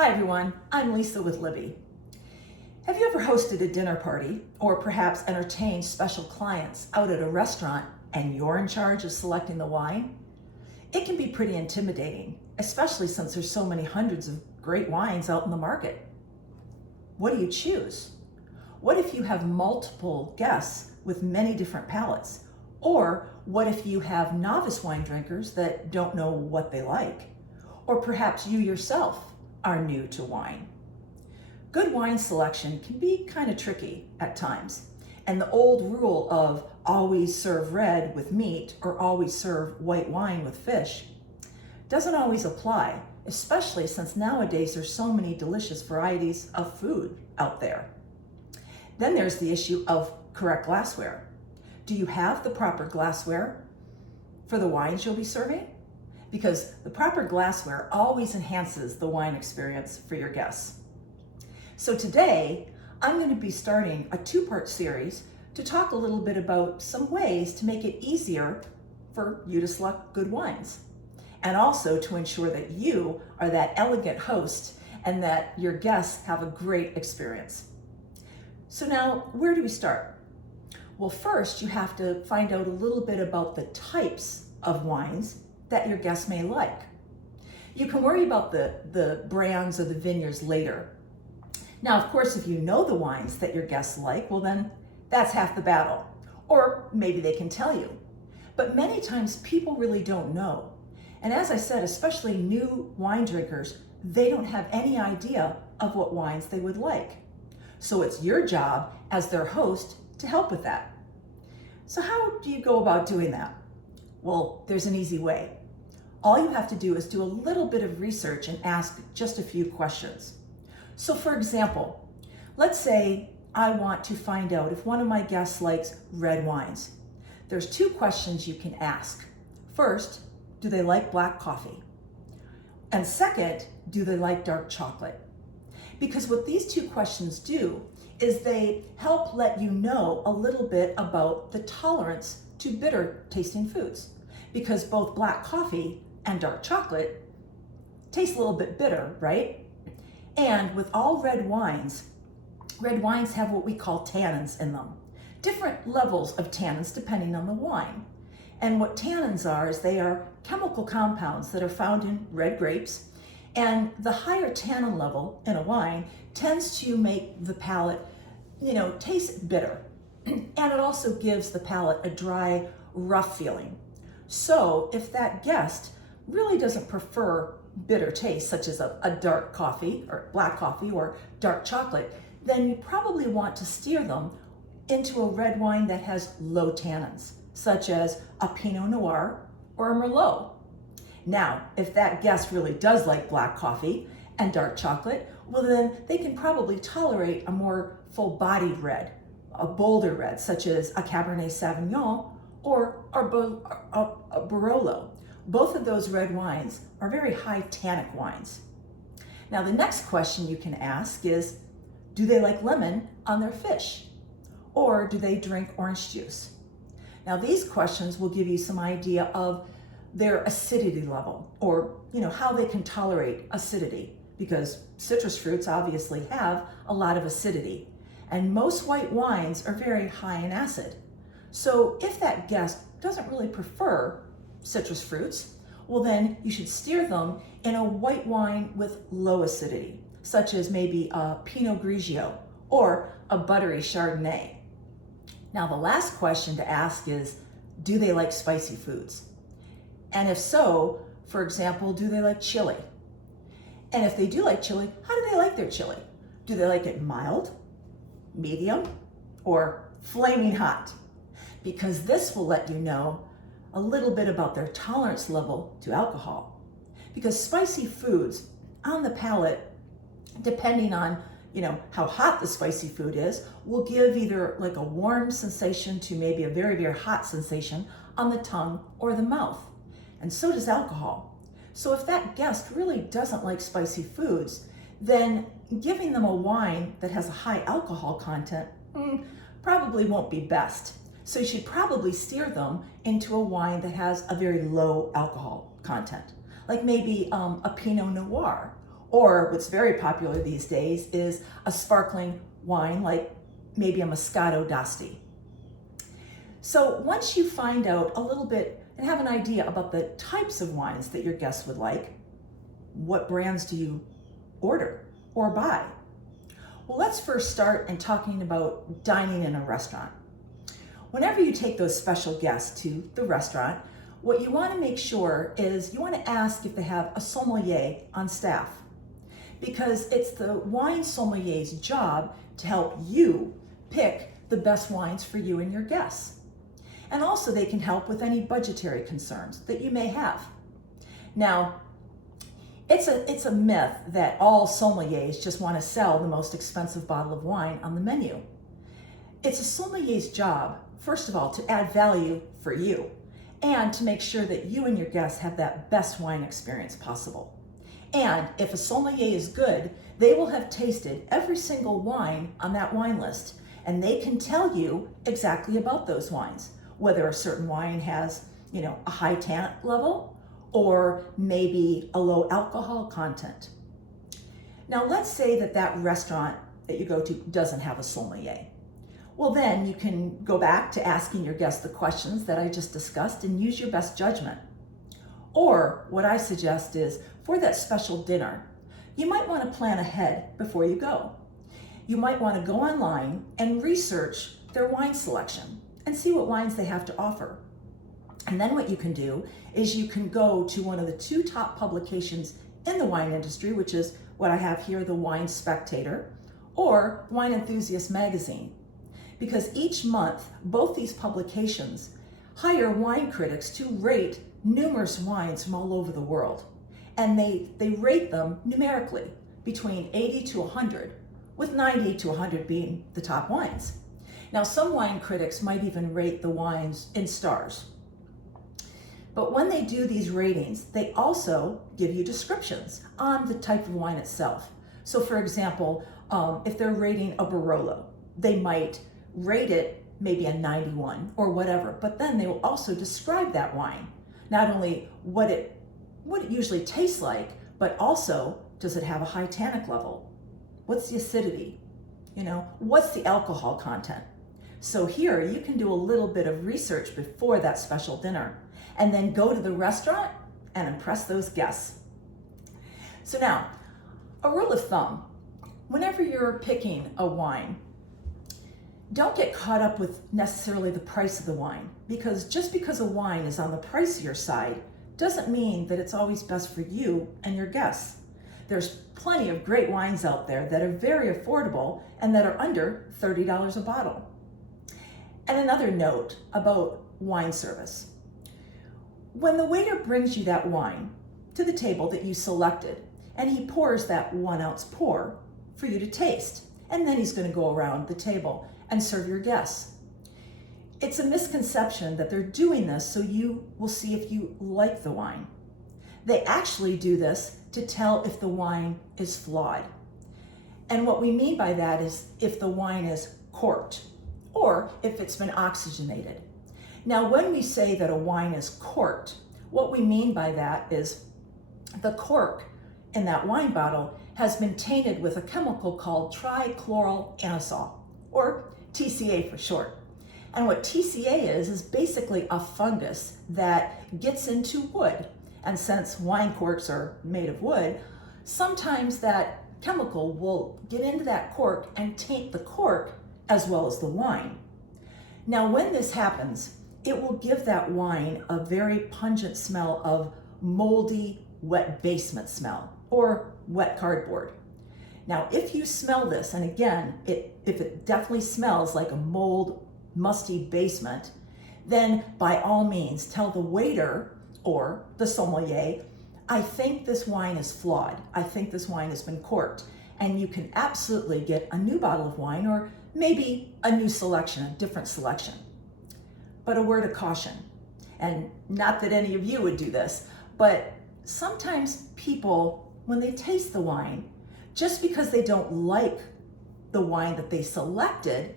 Hi everyone, I'm Lisa with Libby. Have you ever hosted a dinner party or perhaps entertained special clients out at a restaurant and you're in charge of selecting the wine? It can be pretty intimidating, especially since there's so many hundreds of great wines out in the market. What do you choose? What if you have multiple guests with many different palates? Or what if you have novice wine drinkers that don't know what they like? Or perhaps you yourself are new to wine. Good wine selection can be kind of tricky at times, and the old rule of always serve red with meat or always serve white wine with fish doesn't always apply, especially since nowadays there's so many delicious varieties of food out there. Then there's the issue of correct glassware. Do you have the proper glassware for the wines you'll be serving? Because the proper glassware always enhances the wine experience for your guests. So today, I'm going to be starting a two-part series to talk a little bit about some ways to make it easier for you to select good wines, and also to ensure that you are that elegant host and that your guests have a great experience. So now, where do we start? Well, first, you have to find out a little bit about the types of wines that your guests may like. You can worry about the brands or the vineyards later. Now, of course, if you know the wines that your guests like, well then that's half the battle. Or maybe they can tell you. But many times people really don't know. And as I said, especially new wine drinkers, they don't have any idea of what wines they would like. So it's your job as their host to help with that. So how do you go about doing that? Well, there's an easy way. All you have to do is do a little bit of research and ask just a few questions. So for example, let's say I want to find out if one of my guests likes red wines. There's two questions you can ask. First, do they like black coffee? And second, do they like dark chocolate? Because what these two questions do is they help let you know a little bit about the tolerance to bitter tasting foods. Because both black coffee and dark chocolate taste a little bit bitter, right? And with all red wines have what we call tannins in them. Different levels of tannins depending on the wine. And what tannins are is they are chemical compounds that are found in red grapes. And the higher tannin level in a wine tends to make the palate, taste bitter. And it also gives the palate a dry, rough feeling. So if that guest really doesn't prefer bitter taste, such as a dark coffee or black coffee or dark chocolate, then you probably want to steer them into a red wine that has low tannins, such as a Pinot Noir or a Merlot. Now, if that guest really does like black coffee and dark chocolate, well then they can probably tolerate a more full-bodied red, a bolder red, such as a Cabernet Sauvignon or a Barolo. Both of those red wines are very high tannic wines. Now the next question you can ask is, do they like lemon on their fish? Or do they drink orange juice? Now these questions will give you some idea of their acidity level, or how they can tolerate acidity, because citrus fruits obviously have a lot of acidity, and most white wines are very high in acid. So if that guest doesn't really prefer citrus fruits, well then you should steer them in a white wine with low acidity, such as maybe a Pinot Grigio or a buttery Chardonnay. Now the last question to ask is, do they like spicy foods? And if so, for example, do they like chili? And if they do like chili, how do they like their chili? Do they like it mild, medium, or flaming hot? Because this will let you know a little bit about their tolerance level to alcohol. Because spicy foods on the palate, depending on how hot the spicy food is, will give either like a warm sensation to maybe a very, very hot sensation on the tongue or the mouth. And so does alcohol. So if that guest really doesn't like spicy foods, then giving them a wine that has a high alcohol content probably won't be best. So you should probably steer them into a wine that has a very low alcohol content, like maybe a Pinot Noir Or what's very popular these days is a sparkling wine like maybe a Moscato d'Asti. So once you find out a little bit and have an idea about the types of wines that your guests would like, what brands do you order or buy? Well, let's first start in talking about dining in a restaurant. Whenever you take those special guests to the restaurant, what you want to make sure is you want to ask if they have a sommelier on staff, because it's the wine sommelier's job to help you pick the best wines for you and your guests. And also they can help with any budgetary concerns that you may have. Now, it's a myth that all sommeliers just want to sell the most expensive bottle of wine on the menu. It's a sommelier's job, first of all, to add value for you and to make sure that you and your guests have that best wine experience possible. And if a sommelier is good, they will have tasted every single wine on that wine list, and they can tell you exactly about those wines, whether a certain wine has, a high tannic level or maybe a low alcohol content. Now, let's say that restaurant that you go to doesn't have a sommelier. Well, then you can go back to asking your guests the questions that I just discussed and use your best judgment. Or what I suggest is, for that special dinner, you might want to plan ahead before you go. You might want to go online and research their wine selection and see what wines they have to offer. And then what you can do is you can go to one of the two top publications in the wine industry, which is what I have here, the Wine Spectator, or Wine Enthusiast magazine. Because each month, both these publications hire wine critics to rate numerous wines from all over the world. And they rate them numerically between 80 to 100, with 90 to 100 being the top wines. Now, some wine critics might even rate the wines in stars. But when they do these ratings, they also give you descriptions on the type of wine itself. So for example, if they're rating a Barolo, they might rate it maybe a 91 or whatever, but then they will also describe that wine. Not only what it usually tastes like, but also, does it have a high tannic level? What's the acidity? What's the alcohol content? So here you can do a little bit of research before that special dinner and then go to the restaurant and impress those guests. So now, a rule of thumb, whenever you're picking a wine, don't get caught up with necessarily the price of the wine, because just because a wine is on the pricier side doesn't mean that it's always best for you and your guests. There's plenty of great wines out there that are very affordable and that are under $30 a bottle. And another note about wine service. When the waiter brings you that wine to the table that you selected, and he pours that 1 ounce pour for you to taste, and then he's going to go around the table and serve your guests. It's a misconception that they're doing this so you will see if you like the wine. They actually do this to tell if the wine is flawed. And what we mean by that is if the wine is corked or if it's been oxygenated. Now, when we say that a wine is corked, what we mean by that is the cork in that wine bottle has been tainted with a chemical called trichloroanisole, or TCA for short. And what TCA is basically a fungus that gets into wood. And since wine corks are made of wood, sometimes that chemical will get into that cork and taint the cork as well as the wine. Now, when this happens, it will give that wine a very pungent smell of moldy, wet basement smell, or wet cardboard. Now, if you smell this, and again, if it definitely smells like a mold, musty basement, then by all means tell the waiter or the sommelier, I think this wine is flawed. I think this wine has been corked. And you can absolutely get a new bottle of wine or maybe a new selection, a different selection. But a word of caution, and not that any of you would do this, but sometimes people, when they taste the wine, just because they don't like the wine that they selected,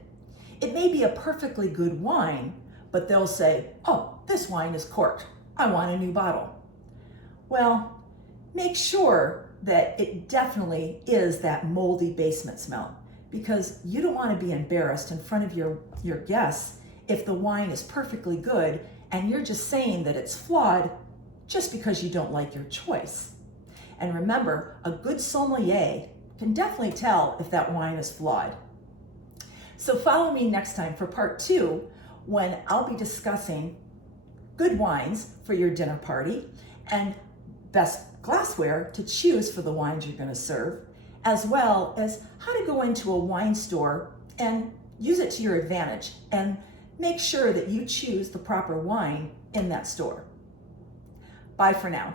it may be a perfectly good wine, but they'll say, oh, this wine is corked. I want a new bottle. Well, make sure that it definitely is that moldy basement smell, because you don't want to be embarrassed in front of your guests if the wine is perfectly good and you're just saying that it's flawed just because you don't like your choice. And remember, a good sommelier can definitely tell if that wine is flawed. So follow me next time for part 2, when I'll be discussing good wines for your dinner party and best glassware to choose for the wines you're going to serve, as well as how to go into a wine store and use it to your advantage and make sure that you choose the proper wine in that store. Bye for now.